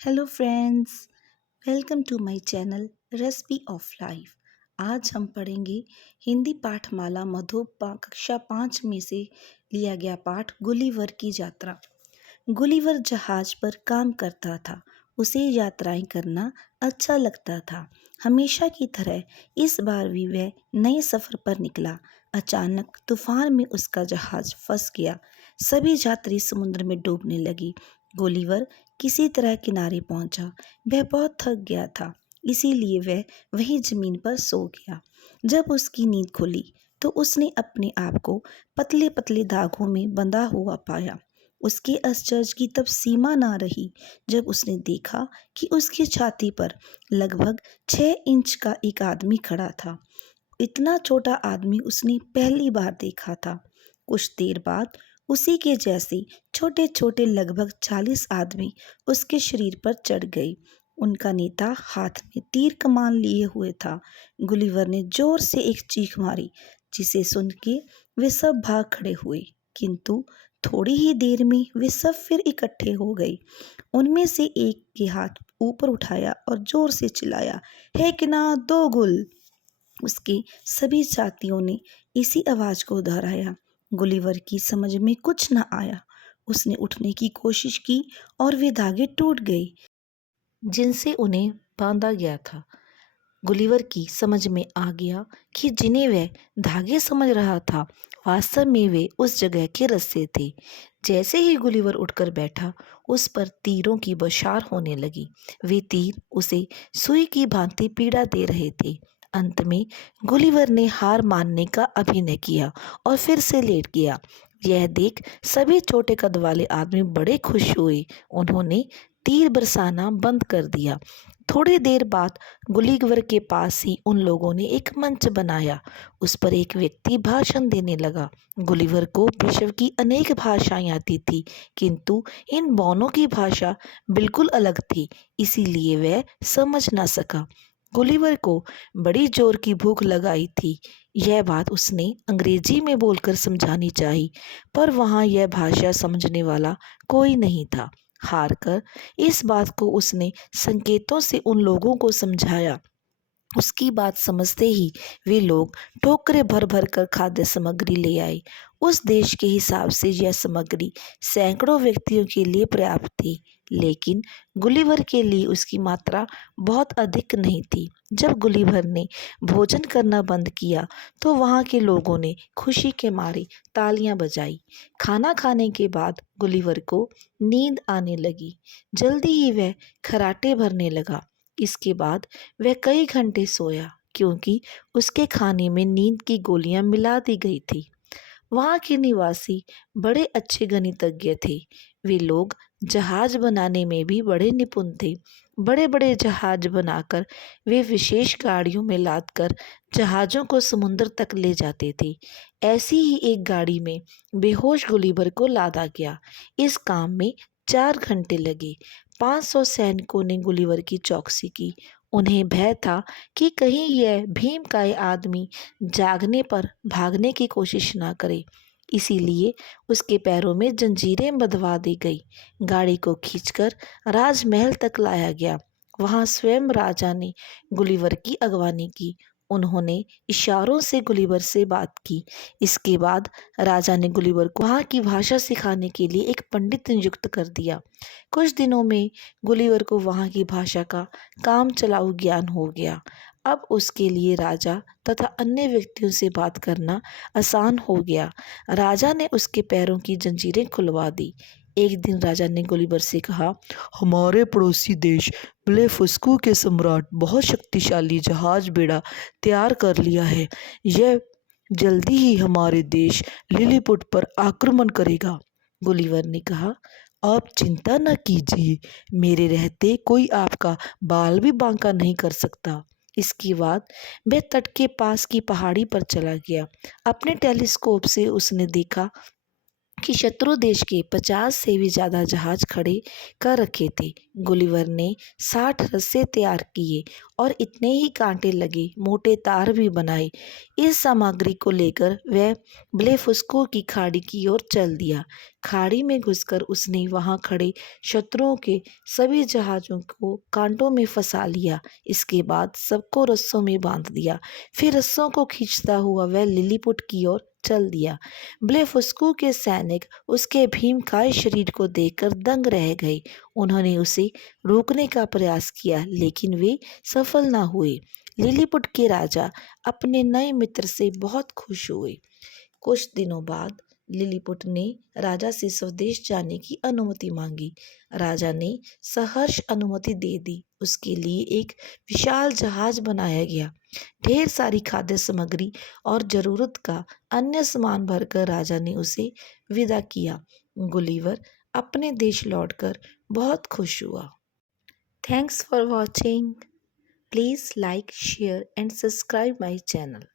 Hello friends, welcome to my channel recipe of life. आज हम पढ़ेंगे हिंदी पाठमाला कक्षा 5 में से लिया गया पाठ गुलिवर की यात्रा। गुलिवर जहाज पर काम करता था। उसे यात्राएं करना अच्छा लगता था। हमेशा की तरह इस बार भी वह नए सफ़र पर निकला। अचानक तूफान में उसका जहाज फंस गया। सभी यात्री समुद्र में डूबने लगी। गुलिवर किसी तरह किनारे पहुंचा। वह बहुत थक गया था, इसीलिए वह वहीं जमीन पर सो गया। जब उसकी नींद खुली तो उसने अपने आप को पतले पतले धागों में बंधा हुआ पाया। उसके आश्चर्य की तब सीमा ना रही जब उसने देखा कि उसकी छाती पर लगभग 6 इंच का एक आदमी खड़ा था। इतना छोटा आदमी उसने पहली बार देखा था। कुछ देर बाद उसी के जैसे छोटे छोटे लगभग 40 आदमी उसके शरीर पर चढ़ गए। उनका नेता हाथ में तीर कमान लिए हुए था। गुलिवर ने जोर से एक चीख मारी, जिसे सुन के वे सब भाग खड़े हुए। किंतु थोड़ी ही देर में वे सब फिर इकट्ठे हो गए। उनमें से एक के हाथ ऊपर उठाया और जोर से चिल्लाया, हे किना दो गुल। उसके सभी साथियों ने इसी आवाज को दोहराया। गुलिवर की समझ में कुछ न आया। उसने उठने की कोशिश की और वे धागे टूट गए जिनसे उन्हें बांधा गया था। गुलिवर की समझ में आ गया कि जिन्हें वह धागे समझ रहा था, वास्तव में वे उस जगह के रस्से थे। जैसे ही गुलिवर उठकर बैठा, उस पर तीरों की बौछार होने लगी। वे तीर उसे सुई की भांति पीड़ा दे रहे थे। अंत में गुलिवर ने हार मानने का अभिनय किया और फिर से लेट गया। यह देख सभी छोटे कद वाले आदमी बड़े खुश हुए। उन्होंने तीर बरसाना बंद कर दिया। थोड़ी देर बाद गुलिवर के पास ही उन लोगों ने एक मंच बनाया। उस पर एक व्यक्ति भाषण देने लगा। गुलिवर को विश्व की अनेक भाषाएं आती थी, किंतु इन बौनों की भाषा बिल्कुल अलग थी, इसीलिए वह समझ ना सका। गुलिवर को बड़ी जोर की भूख लगाई थी। यह बात उसने अंग्रेजी में बोलकर समझानी चाहिए, पर वहाँ यह भाषा समझने वाला कोई नहीं था। हार कर इस बात को उसने संकेतों से उन लोगों को समझाया। उसकी बात समझते ही वे लोग टोकरे भर भर कर खाद्य सामग्री ले आए। उस देश के हिसाब से यह सामग्री सैकड़ों व्यक्तियों के लिए पर्याप्त थी, लेकिन गुलिवर के लिए उसकी मात्रा बहुत अधिक नहीं थी। जब गुलिवर ने भोजन करना बंद किया तो वहाँ के लोगों ने खुशी के मारे तालियां बजाई। खाना खाने के बाद गुलिवर को नींद आने लगी। जल्दी ही वह खर्राटे भरने लगा। इसके बाद वह कई घंटे सोया, क्योंकि उसके खाने में नींद की गोलियां मिला दी गई थी। वहाँ के निवासी बड़े अच्छे गणितज्ञ थे। वे लोग जहाज बनाने में भी बड़े निपुण थे। बड़े बड़े जहाज बनाकर वे विशेष गाड़ियों में लादकर जहाज़ों को समुद्र तक ले जाते थे। ऐसी ही एक गाड़ी में बेहोश गुलिवर को लादा गया। इस काम में 4 घंटे लगे। 500 सैनिकों ने गुलिवर की चौकसी की। उन्हें भय था कि कहीं यह भीमकाय आदमी जागने पर भागने की कोशिश ना करे, इसीलिए उसके पैरों में जंजीरें बंधवा दी गई। गाड़ी को खींचकर राजमहल तक लाया गया। वहां स्वयं राजा ने गुलिवर की अगवानी की। उन्होंने इशारों से गुलिवर से बात की। इसके बाद राजा ने गुलिवर को वहाँ की भाषा सिखाने के लिए एक पंडित नियुक्त कर दिया। कुछ दिनों में गुलिवर को वहाँ की भाषा का काम चलाऊ ज्ञान हो गया। अब उसके लिए राजा तथा अन्य व्यक्तियों से बात करना आसान हो गया। राजा ने उसके पैरों की जंजीरें खुलवा दी। एक दिन राजा ने गुलिवर से कहा, हमारे पड़ोसी देश ब्लेफुस्कू के सम्राट बहुत शक्तिशाली जहाज बेड़ा तैयार कर लिया है। यह जल्दी ही हमारे देश लिलीपुट पर आक्रमण करेगा। गुलिवर ने कहा, आप चिंता न कीजिए, मेरे रहते कोई आपका बाल भी बांका नहीं कर सकता। इसके बाद वह तट के पास की पहाड़ी पर चला गया। अपने टेलीस्कोप से उसने देखा कि शत्रु देश के 50 से भी ज़्यादा जहाज खड़े कर रखे थे। गुलिवर ने 60 रस्से तैयार किए और इतने ही कांटे लगे मोटे तार भी बनाए। इस सामग्री को लेकर वह ब्लेफुस्को की खाड़ी की ओर चल दिया। खाड़ी में घुसकर उसने वहां खड़े शत्रुओं के सभी जहाज़ों को कांटों में फंसा लिया। इसके बाद सबको रस्सों में बांध दिया। फिर रस्सों को खींचता हुआ वह लिलीपुट की ओर चल दिया। ब्लेफुस्को के सैनिक उसके भीमकाय शरीर को देखकर दंग रह गए। उन्होंने उसे रोकने का प्रयास किया, लेकिन वे सफल न हुए। लिलीपुट के राजा अपने नए मित्र से बहुत खुश हुए। कुछ दिनों बाद लिलीपुट ने राजा से स्वदेश जाने की अनुमति मांगी। राजा ने सहर्ष अनुमति दे दी। उसके लिए एक विशाल जहाज बनाया गया। ढेर सारी खाद्य सामग्री और जरूरत का अन्य सामान भरकर राजा ने उसे विदा किया। गुलिवर अपने देश लौटकर बहुत खुश हुआ। Thanks for watching. Please like, share and subscribe my channel.